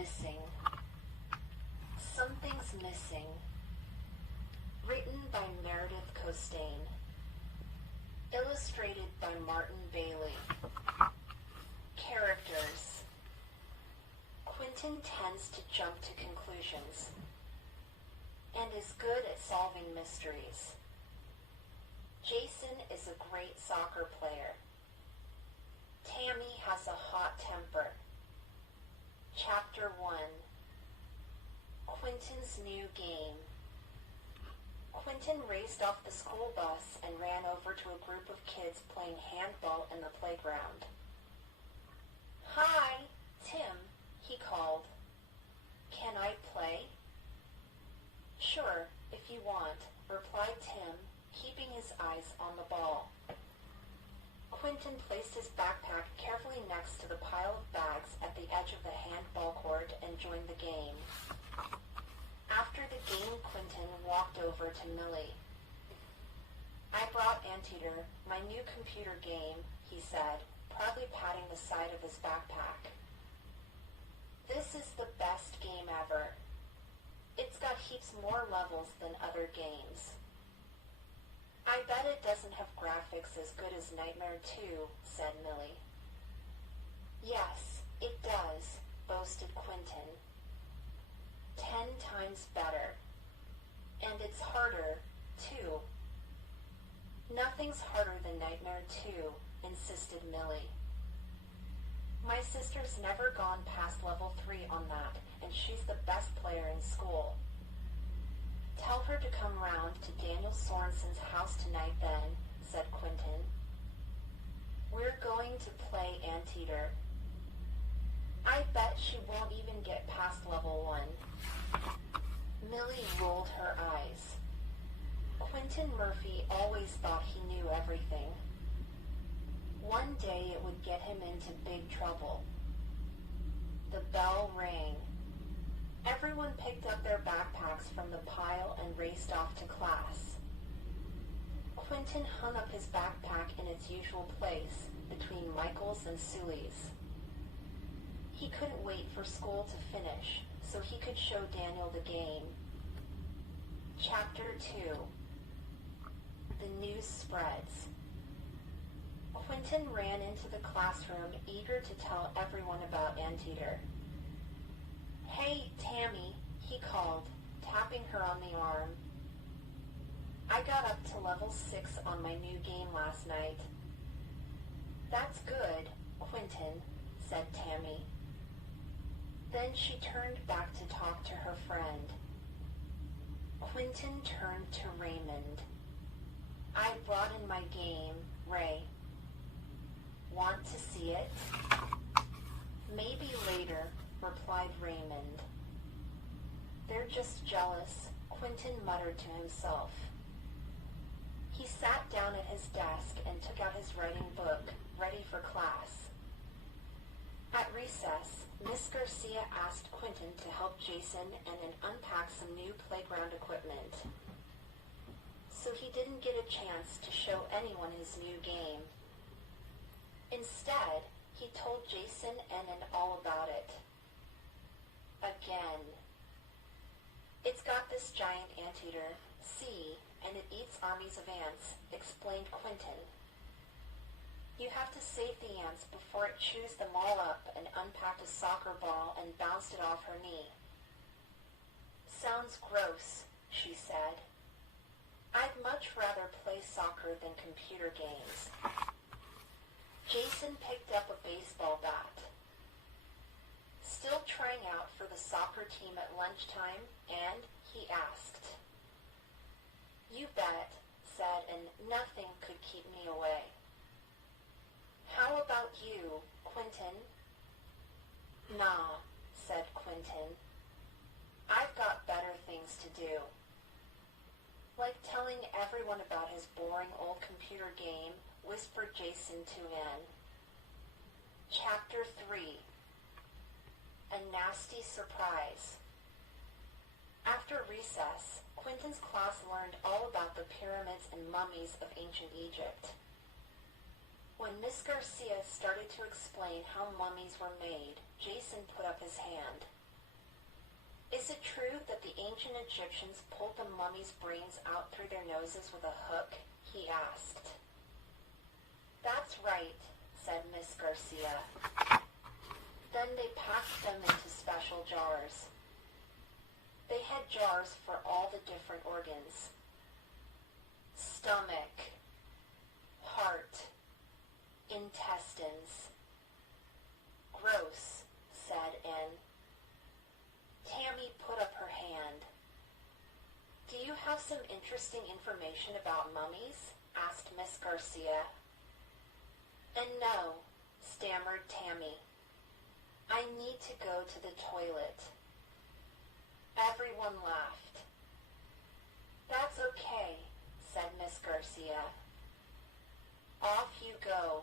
missing. Something's missing. Written by Meredith Costain. Illustrated by Martin Bailey. Characters. Quentin tends to jump to conclusions and is good at solving mysteries. Jason is a great soccer player. Tammy has a hot temper. Chapter 1. Quentin's new game. Quentin raced off the school bus and ran over to a group of kids playing handball in the playground. "Hi, Tim," he called. "Can I play?" "Sure, if you want," replied Tim, keeping his eyes on the ball. Quentin placed his backpack carefully next to the pile of bags at the edge of the handball court and joined the game. After the game, Quentin walked over to Millie. "I brought Anteater, my new computer game," he said, proudly patting the side of his backpack. "This is the best game ever. It's got heaps more levels than other games. I bet it doesn't have graphics as good as Nightmare 2, said Millie. "Yes, it does," boasted Quentin. 10 times better. And it's harder, too. "Nothing's harder than Nightmare 2, insisted Millie. "My sister's never gone past level 3 on that, and she's the best player in school." "Tell her to come round to Daniel Sorensen's house tonight then," said Quentin. "We're going to play Anteater. I bet she won't even get past level 1. Millie rolled her eyes. Quentin Murphy always thought he knew everything. One day it would get him into big trouble. The bell rang. Everyone picked up their backpacks from the pile and raced off to class. Quentin hung up his backpack in its usual place, between Michael's and Sully's. He couldn't wait for school to finish, so he could show Daniel the game. Chapter 2. The news spreads. Quentin ran into the classroom, eager to tell everyone about Anteater. "Hey, Tammy," he called, tapping her on the arm. "I got up to level 6 on my new game last night." "That's good, Quentin," said Tammy. Then she turned back to talk to her friend. Quentin turned to Raymond. "I brought in my game, Ray. Want to see it?" "Maybe later," replied Raymond. "They're just jealous," Quentin muttered to himself. He sat down at his desk and took out his writing book, ready for class. At recess, Miss Garcia asked Quentin to help Jason and unpack some new playground equipment. So he didn't get a chance to show anyone his new game. Instead, he told Jason and all about it. Again. "It's got this giant anteater, see, and it eats armies of ants," explained Quentin. "You have to save the ants before it chews them all up and unpacked a soccer ball and bounced it off her knee." "Sounds gross," she said. "I'd much rather play soccer than computer games." Jason picked up a baseball bat. Still trying out for the soccer team at lunchtime, and he asked. "You bet," said, and nothing could keep me away. "How about you, Quentin?" "Nah," said Quentin. "I've got better things to do." Like telling everyone about his boring old computer game, whispered Jason to Anne. Chapter 3. A Nasty Surprise. After recess, Quentin's class learned all about the pyramids and mummies of ancient Egypt. When Miss Garcia started to explain how mummies were made, Jason put up his hand. Is it true that the ancient Egyptians pulled the mummy's brains out through their noses with a hook? He asked. That's right, said Miss Garcia. Then they packed them into special jars. They had jars for all the different organs. Stomach, heart, intestines. Gross, said N. Tammy put up her hand. Do you have some interesting information about mummies? Asked Miss Garcia. And no, stammered Tammy. I need to go to the toilet. Everyone laughed. That's okay, said Miss Garcia. Off you go.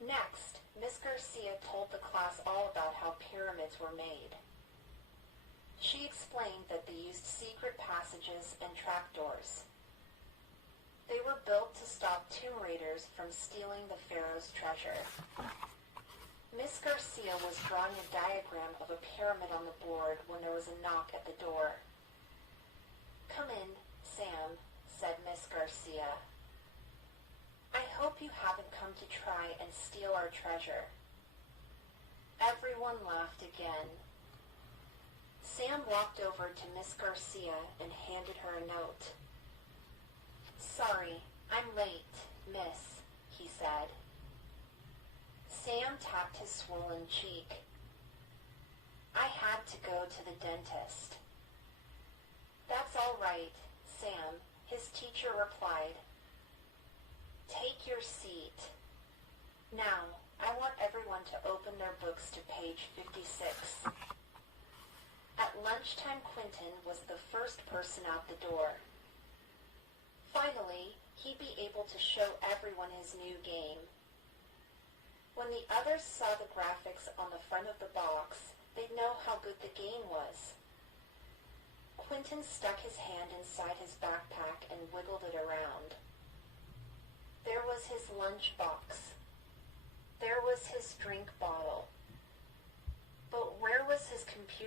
Next, Miss Garcia told the class all about how pyramids were made. She explained that they used secret passages and trapdoors. They were built to stop tomb raiders from stealing the pharaoh's treasure. Miss Garcia was drawing a diagram of a pyramid on the board when there was a knock at the door. Come in, Sam, said Miss Garcia. I hope you haven't come to try and steal our treasure. Everyone laughed again. Sam walked over to Miss Garcia and handed her a note. Sorry, I'm late, miss, he said. Sam tapped his swollen cheek. I had to go to the dentist. That's all right, Sam, his teacher replied. Take your seat. Now, I want everyone to open their books to page 56. At lunchtime, Quentin was the first person out the door. Finally, he'd be able to show everyone his new game. When the others saw the graphics on the front of the box, they'd know how good the game was. Quentin stuck his hand inside his backpack and wiggled it around. There was his lunchbox. There was his drink bottle. But where was his computer?